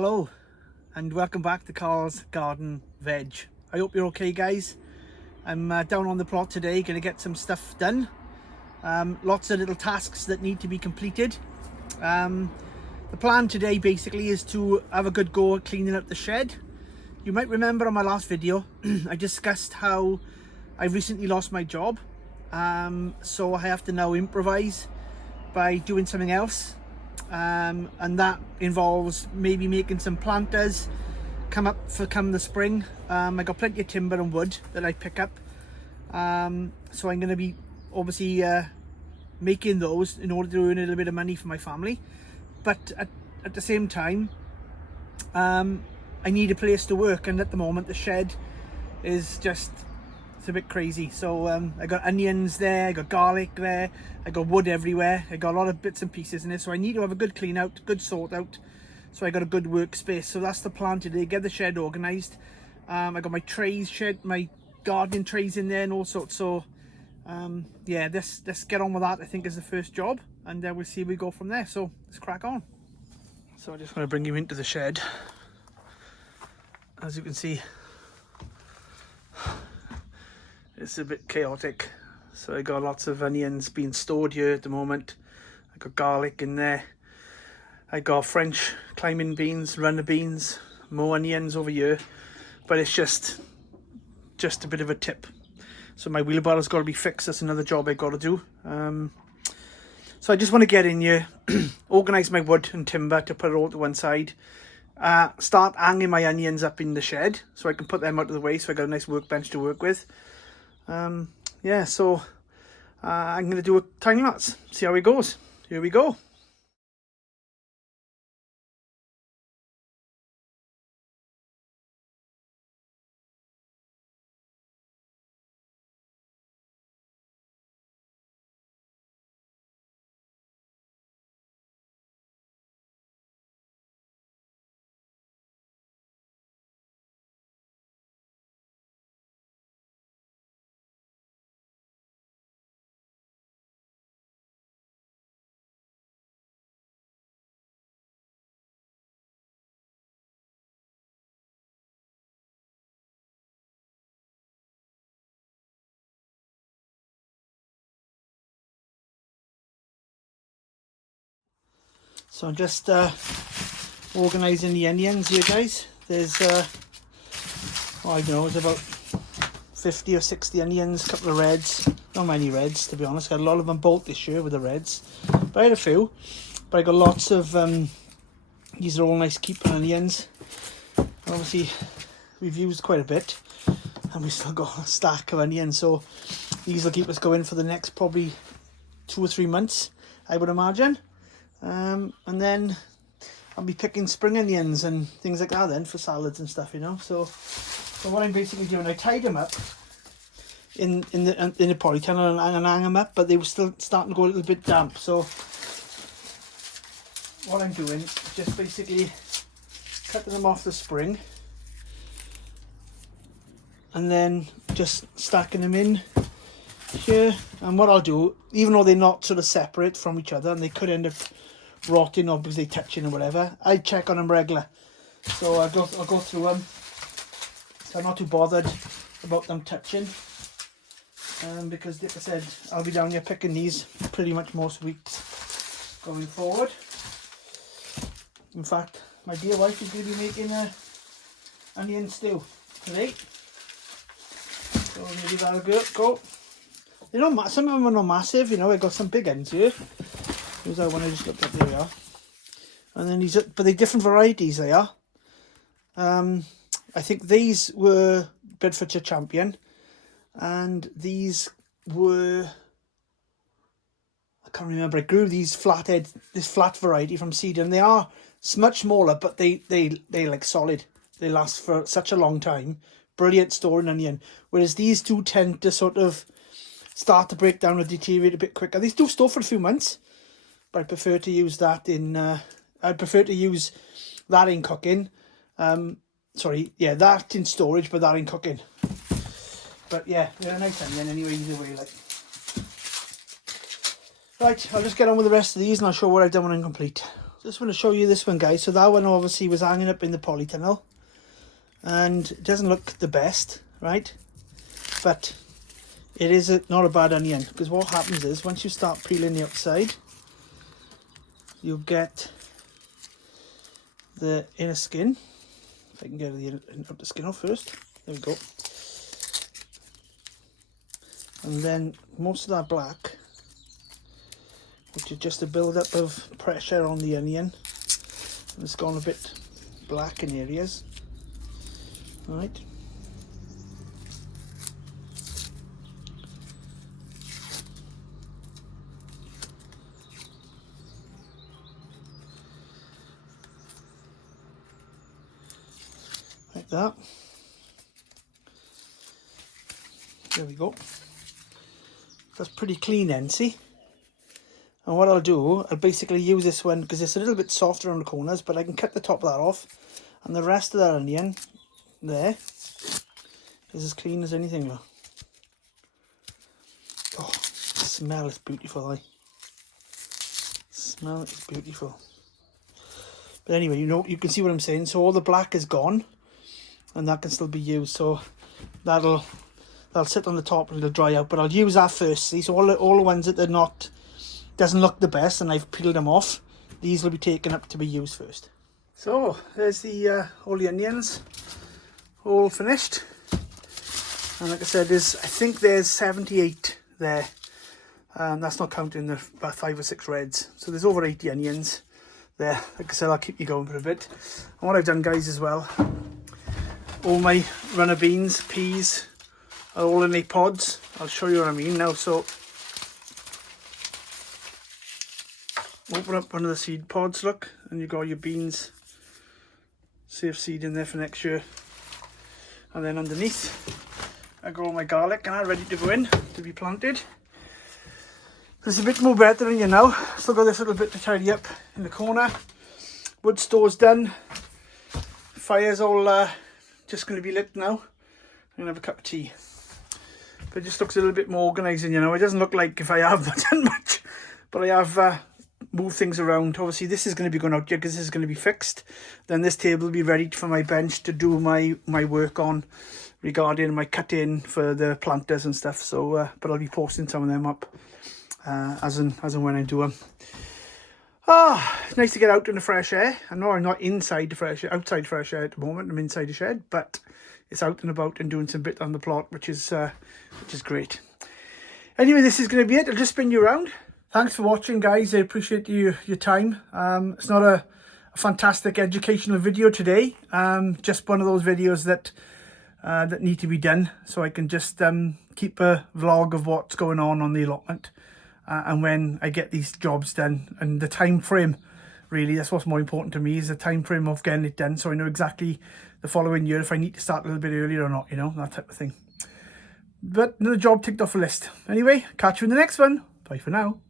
Hello and welcome back to Carl's Garden Veg. I hope you're okay, guys. I'm down on the plot today, going to get some stuff done. Lots of little tasks that need to be completed. The plan today basically is to have a good go at cleaning up the shed. You might remember on my last video I discussed how I recently lost my job, so I have to now improvise by doing something else. And that involves maybe making some planters come the spring. I got plenty of timber and wood that I pick up, so I'm going to be obviously making those in order to earn a little bit of money for my family, but at the same time I need a place to work, and at the moment the shed is just, it's a bit crazy. So I got onions there, I got garlic there, I got wood everywhere, I got a lot of bits and pieces in it, so I need to have a good clean out, good sort out, so I got a good workspace. So that's the plan today, get the shed organized. I got my trays, my gardening trays in there and all sorts. So yeah, let's get on with that. I think is the first job, and we'll see where we go from there. So let's crack on. So I just want to bring you into the shed. As you can see, it's a bit chaotic. So I got lots of onions being stored here at the moment. I got garlic in there. I got French climbing beans, runner beans, more onions over here. But it's just a bit of a tip. So my wheelbarrow's got to be fixed. That's another job I got to do. So I just want to get in here, organise my wood and timber to put it all to one side. Start hanging my onions up in the shed so I can put them out of the way, so I got a nice workbench to work with. Yeah, so I'm going to do a time lapse, see how it goes. Here we go. So I'm just organising the onions here, guys. There's, oh, I don't know, it's about 50 or 60 onions, a couple of reds. Not many reds, to be honest. Got a lot of them bolt this year with the reds. But I had a few. But I got lots of, these are all nice keeping onions. Obviously, we've used quite a bit. And we've still got a stack of onions. So these will keep us going for the next probably 2 or 3 months, I would imagine. And then I'll be picking spring onions and things like that then for salads and stuff, you know. So what I'm basically doing, I tied them up in the polytunnel and hang them up, but they were still starting to go a little bit damp. So what I'm doing is just basically cutting them off the spring and then just stacking them in here. And what I'll do, even though they're not sort of separate from each other and they could end up rotting or because they touching or whatever, I check on them regular. So I'll go through them. So I'm not too bothered about them touching, because like I said, I'll be down here picking these pretty much most weeks going forward. In fact, my dear wife is going to be making a onion stew today, so maybe that'll go. You know, some of them are not massive, you know. I got some big ends here. Here's that one I just looked at. There we are. And then these are, but they're different varieties, they are. I think these were Bedfordshire Champion, and these were, I can't remember. I grew these this flat variety from seed, and they are much smaller, but they like solid. They last for such a long time. Brilliant storing onion. Whereas these two tend to sort of start to break down or deteriorate a bit quicker. These do store for a few months, but I prefer to use that in cooking. Sorry, yeah, that in storage, but that in cooking. But yeah, they're a nice onion anyway, either way. Like, right, I'll just get on with the rest of these and I'll show what I've done when I'm complete. Just want to show you this one, guys. So that one obviously was hanging up in the polytunnel, and it doesn't look the best, right? But it is not a bad onion, because what happens is once you start peeling the outside, you get the inner skin. If I can get the outer skin off first. There we go. And then most of that black, which is just a build-up of pressure on the onion. And it's gone a bit black in areas. Right. Like that. There we go. That's pretty clean then, see? And what I'll do, I'll basically use this one because it's a little bit softer on the corners, but I can cut the top of that off, and the rest of that onion there is as clean as anything. Look. Oh, the smell is beautiful, eh? Smell is beautiful. But anyway, you can see what I'm saying. So all the black is gone, and that can still be used. So that'll sit on the top and it'll dry out. But I'll use that first. See, so all the ones that are not doesn't look the best, and I've peeled them off. These will be taken up to be used first. So there's the all the onions, all finished. And like I said, I think there's 78 there. That's not counting the about 5 or 6 reds. So there's over 80 onions there. Like I said, I'll keep you going for a bit. And what I've done, guys, as well, all my runner beans, peas, are all in 8 pods. I'll show you what I mean now. So open up one of the seed pods, look, and you've got your beans, safe seed in there for next year. And then underneath, I got all my garlic and I'm ready to go in to be planted. There's a bit more better in here now. Still got this little bit to tidy up in the corner. Wood store's done. Fire's all just going to be lit now. I'm going to have a cup of tea. But it just looks a little bit more organising, you know. It doesn't look like if I have done much, but I have moved things around. Obviously this is going to be going out here because this is going to be fixed. Then this table will be ready for my bench to do my work on regarding my cutting for the planters and stuff. So but I'll be posting some of them up as and when I do them. It's nice to get out in the fresh air. I know I'm not inside the fresh air, outside fresh air at the moment. I'm inside the shed, but it's out and about and doing some bit on the plot, which is great. Anyway, this is going to be it. I'll just spin you around. Thanks for watching, guys. I appreciate your time. It's not a fantastic educational video today. Just one of those videos that need to be done, so I can just keep a vlog of what's going on the allotment and when I get these jobs done, and the time frame. Really, that's what's more important to me, is the time frame of getting it done, so I know exactly the following year if I need to start a little bit earlier or not, you know, that type of thing. But another job ticked off the list. Anyway, catch you in the next one. Bye for now.